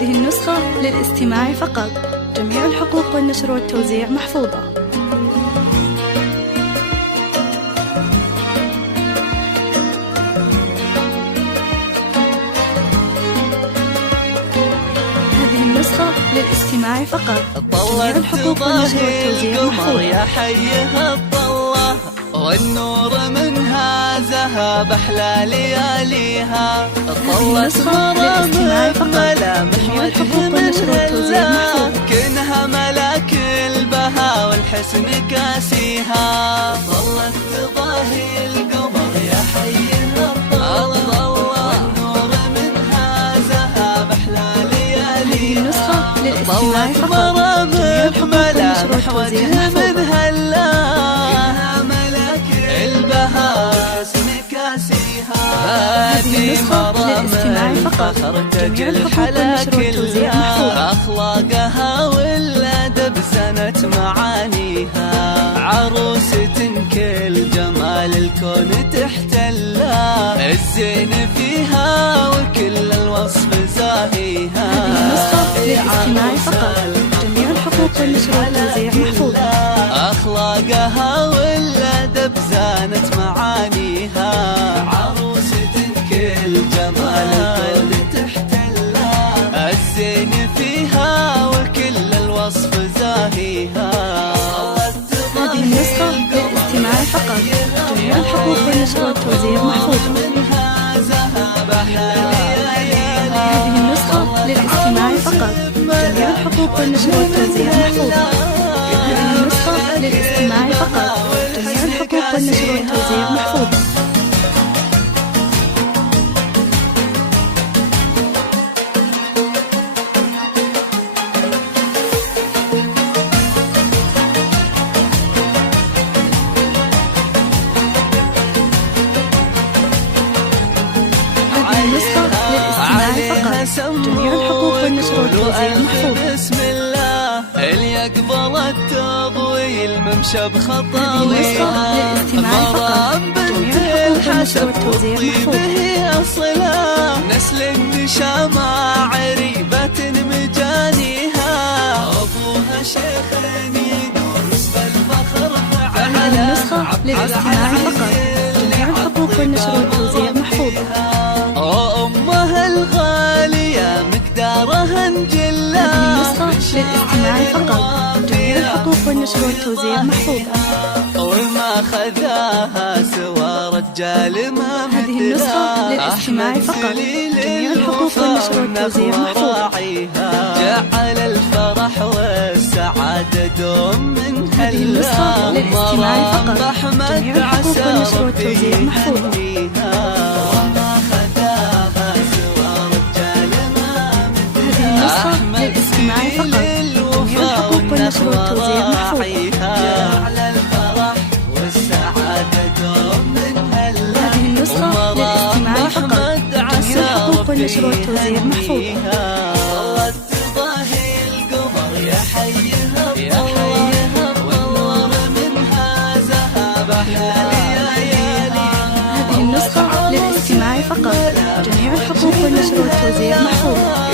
هذه النسخة للاستماع فقط. جميع الحقوق والنشر والتوزيع محفوظة. هذه النسخة للاستماع فقط. جميع الحقوق والنشر والتوزيع محفوظة. يا حيها الضوء والنور منها ذهب أحلى لياليها. طلت مرامح ملامح وجه من هلا كأنها ملاك البهاء والحسن كاسيها. ظلت تضاهي القمر يا حيها الضوء والنور منها ذهب أحلى لياليها. هذه النسخة للاستماع فقط. جميع الحقوق والنشر ملامح والتوزيع وجه من محفوظة. هلا البهاء اسمك كاسيها. هذه النسخة للاستماع فقط. تجل جميع الحقوق الحلا والنشر والتوزيع محفوظة. أخلاقها والأدب زنت معانيها. عروسة كل جمال الكون تحتلها. الزين فيها وكل الوصف زاهيها. هذه النسخة للاستماع فقط. جميع الحقوق والنشر والتوزيع محفوظة. أخلاقها والأدب زانت معانيها. عروسة كل جمال الكون تحتلها. الزين فيها وكل الوصف زاهيها. هذه النسخة للاستماع فقط. جميع الحقوق والنشر والتوزيع محفوظة. هذه النسخة للاستماع فقط. جميع الحقوق والنشر والتوزيع محفوظة. هذه النسخة للاستماع فقط. جميع الحقوق والنشر والتوزيع محفوظة. هذه النسخة للاستماع فقط. جميع الحقوق والنشر والتوزيع محفوظة. بسم الله اللي يقبل التضويل ممشى بخطاويها. هذه النسخة للاستماع فقط. جميع الحقوق والنشر والتوزيع محفوظة. أصلا نسل النشا معري باتن مجانيها. أبوها شيخ يدرس بالفخر هذه النسخة للاستماع فقط. جميع الحقوق والنشر والتوزيع محفوظة. أمها الغالية مقدارها نجلة. هذه النسخة للاستماع فقط. جميع الحقوق والنشر والتوزيع محفوظة. وما خذاها سوى رجال ما مثلها. هذه النسخة للاستماع فقط. جميع الحقوق والنشر والتوزيع محفوظة. جعل الفرح والسعادة دوم من هلا. هذه النسخة للاستماع فقط. جميع الحقوق والنشر والتوزيع محفوظة. هذه النسخة للاستماع فقط. جميع الحقوق والنشر والتوزيع محفوظة. هذه النسخة للاستماع فقط. جميع الحقوق والنشر والتوزيع محفوظة. هذه النسخة للاستماع فقط. جميع الحقوق والنشر والتوزيع محفوظة.